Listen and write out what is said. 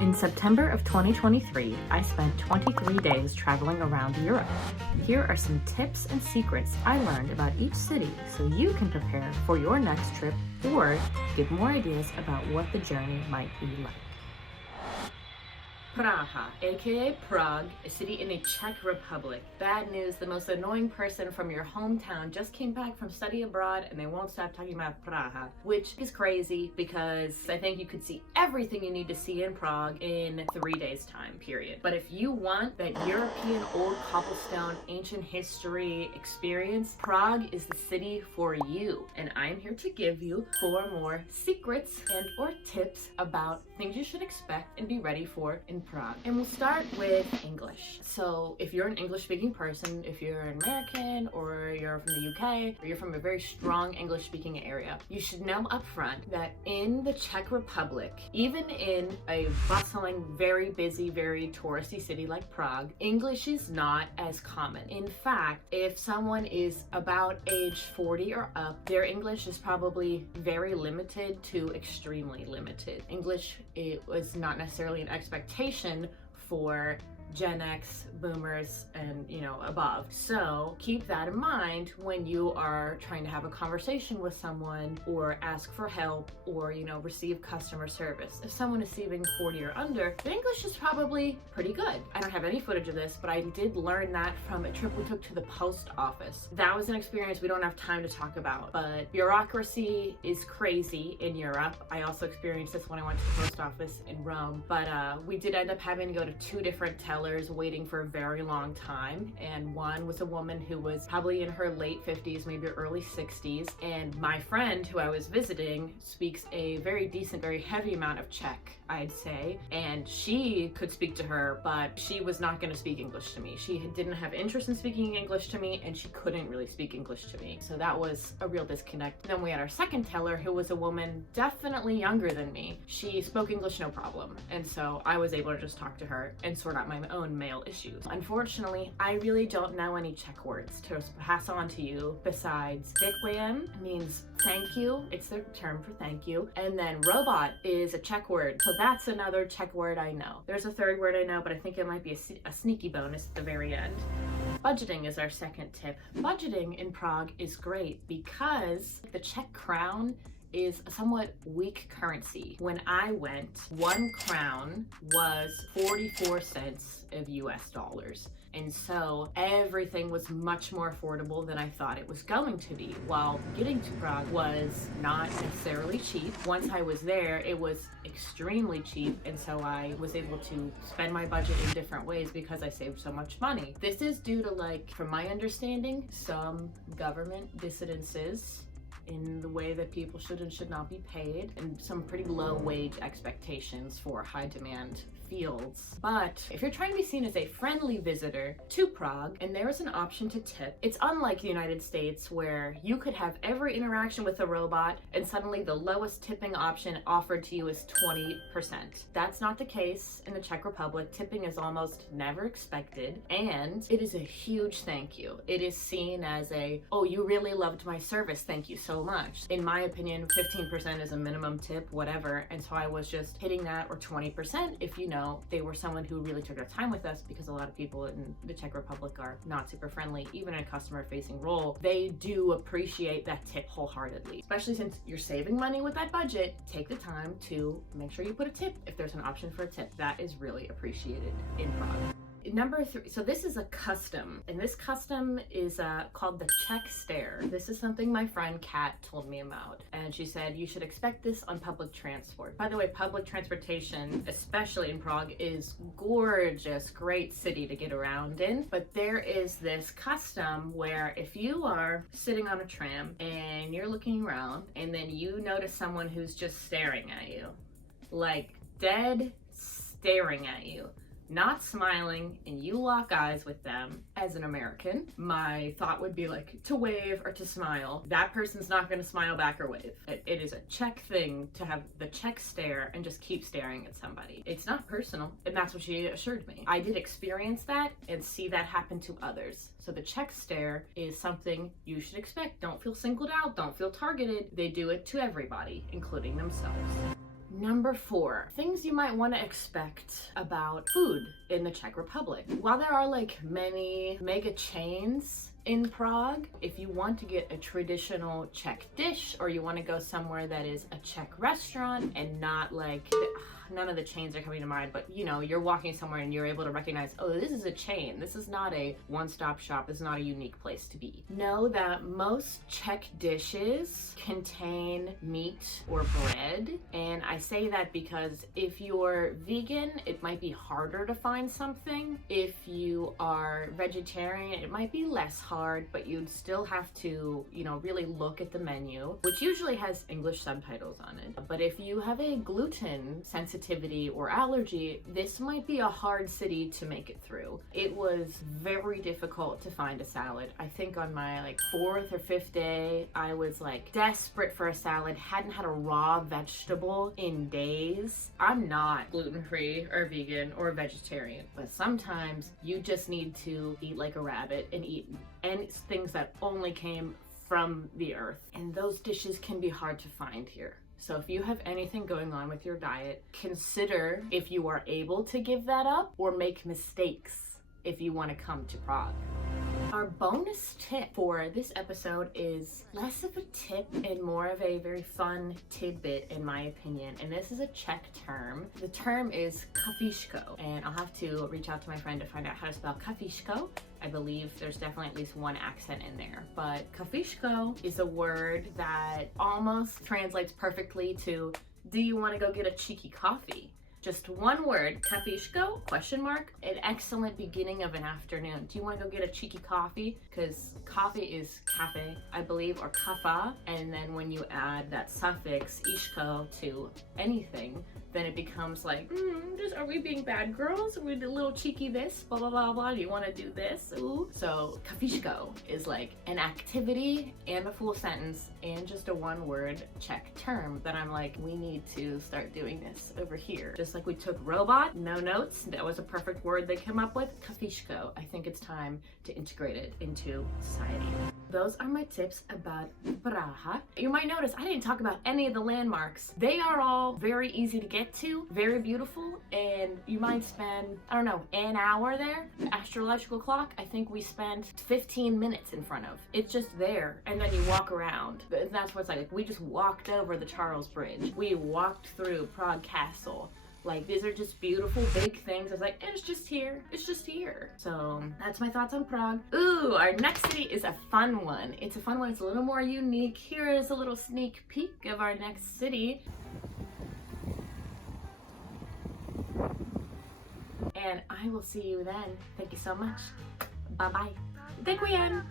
In September of 2023, I spent 23 days traveling around Europe. Here are some tips and secrets I learned about each city so you can prepare for your next trip or get more ideas about what the journey might be like. Prague, aka Prague, a city in the Czech Republic. Bad news, the most annoying person from your hometown just came back from study abroad and they won't stop talking about Prague, which is crazy because I think you could see everything you need to see in Prague in 3 days time, period. But if you want that European old cobblestone ancient history experience, Prague is the city for you. And I'm here to give you 4 more secrets and or tips about things you should expect and be ready for in Prague. And we'll start with English. So if you're an English speaking person, if you're an American or you're from the UK or you're from a very strong English speaking area, you should know up front that in the Czech Republic, even in a bustling, very busy, very touristy city like Prague, English is not as common. In fact, if someone is about age 40 or up, their English is probably very limited to extremely limited. English, it was not necessarily an expectation for Gen X, boomers, and above. So keep that in mind when you are trying to have a conversation with someone or ask for help or receive customer service. If someone is receiving 40 or under, the English is probably pretty good. I don't have any footage of this, but I did learn that from a trip we took to the post office. That was an experience we don't have time to talk about, but bureaucracy is crazy in Europe. I also experienced this when I went to the post office in Rome, but we did end up having to go to 2 different tellers waiting for a very long time, and one was a woman who was probably in her late 50s, maybe early 60s, and my friend who I was visiting speaks a very decent, very heavy amount of Czech, I'd say, and she could speak to her, but she was not going to speak English to me. She didn't have interest in speaking English to me, and she couldn't really speak English to me, so that was a real disconnect. Then we had our second teller, who was a woman definitely younger than me. She spoke English no problem, and so I was able to just talk to her and sort out my own male issues. Unfortunately, I really don't know any Czech words to pass on to you besides děkujem means thank you. It's the term for thank you. And then robot is a Czech word. So that's another Czech word I know. There's a third word I know, but I think it might be a sneaky bonus at the very end. Budgeting is our second tip. Budgeting in Prague is great because the Czech crown is a somewhat weak currency. When I went, 1 crown was 44 cents of US dollars. And so everything was much more affordable than I thought it was going to be. While getting to Prague was not necessarily cheap. Once I was there, it was extremely cheap, and so I was able to spend my budget in different ways because I saved so much money. This is due to, from my understanding, some government dissidences in the way that people should and should not be paid, and some pretty low wage expectations for high demand fields. But if you're trying to be seen as a friendly visitor to Prague and there is an option to tip, it's unlike the United States where you could have every interaction with a robot and suddenly the lowest tipping option offered to you is 20%. That's not the case in the Czech Republic. Tipping is almost never expected, and it is a huge thank you. It is seen as oh, you really loved my service, thank you so much. In my opinion, 15% is a minimum tip, whatever, and so I was just hitting that, or 20% if they were someone who really took their time with us, because a lot of people in the Czech Republic are not super friendly, even in a customer facing role. They do appreciate that tip wholeheartedly, especially since you're saving money with that budget. Take the time to make sure you put a tip if there's an option for a tip. That is really appreciated in Prague. Number 3, so this is a custom, and this custom is called the Czech stare. This is something my friend Kat told me about, and she said you should expect this on public transport. By the way, public transportation, especially in Prague, is gorgeous, great city to get around in, but there is this custom where if you are sitting on a tram and you're looking around and then you notice someone who's just staring at you, dead staring at you, not smiling, and you lock eyes with them, as an American, my thought would be to wave or to smile. That person's not going to smile back or wave. It is a Czech thing to have the Czech stare and just keep staring at somebody. It's not personal, and that's what she assured me. I did experience that and see that happen to others. So the Czech stare is something you should expect. Don't feel singled out, don't feel targeted. They do it to everybody, including themselves. Number 4, things you might want to expect about food in the Czech Republic. While there are like many mega chains in Prague, if you want to get a traditional Czech dish, or you want to go somewhere that is a Czech restaurant and not like, none of the chains are coming to mind, but you know, you're walking somewhere and you're able to recognize, oh, this is a chain. This is not a one-stop shop. This is not a unique place to be. Know that most Czech dishes contain meat or bread. And I say that because if you're vegan, it might be harder to find something. If you are vegetarian, it might be less hard, but you'd still have to, you know, really look at the menu, which usually has English subtitles on it. But if you have a gluten sensitivity or allergy, this might be a hard city to make it through. It was very difficult to find a salad. I think on my like 4th or 5th day, I was like desperate for a salad, hadn't had a raw vegetable in days. I'm not gluten-free or vegan or vegetarian, but sometimes you just need to eat like a rabbit and eat things that only came from the earth. And those dishes can be hard to find here. So if you have anything going on with your diet, consider if you are able to give that up or make mistakes if you want to come to Prague. Our bonus tip for this episode is less of a tip and more of a very fun tidbit in my opinion. And this is a Czech term. The term is kafičko, and I'll have to reach out to my friend to find out how to spell kafičko. I believe there's definitely at least one accent in there. But kafičko is a word that almost translates perfectly to, do you want to go get a cheeky coffee? Just one word, kafičko, question mark, an excellent beginning of an afternoon. Do you want to go get a cheeky coffee? Because coffee is cafe, I believe, or kafa. And then when you add that suffix, ishko, to anything, then it becomes like, are we being bad girls? Are we a little cheeky this? Blah, blah, blah, blah. Do you want to do this? Ooh. So kafičko is like an activity and a full sentence and just a one-word Czech term that I'm like, we need to start doing this over here. Just like we took robot, no notes, that was a perfect word they came up with, kafičko. I think it's time to integrate it into society. Those are my tips about Praha. You might notice I didn't talk about any of the landmarks. They are all very easy to get to, very beautiful, and you might spend, I don't know, an hour there. The astrological clock, I think we spent 15 minutes in front of. It's just there, and then you walk around. That's what it's like. We just walked over the Charles Bridge. We walked through Prague Castle. Like, these are just beautiful, big things. I was like, it's just here. It's just here. So that's my thoughts on Prague. Ooh, our next city is a fun one. It's a fun one. It's a little more unique. Here is a little sneak peek of our next city. And I will see you then. Thank you so much. Bye-bye. Dziękuję.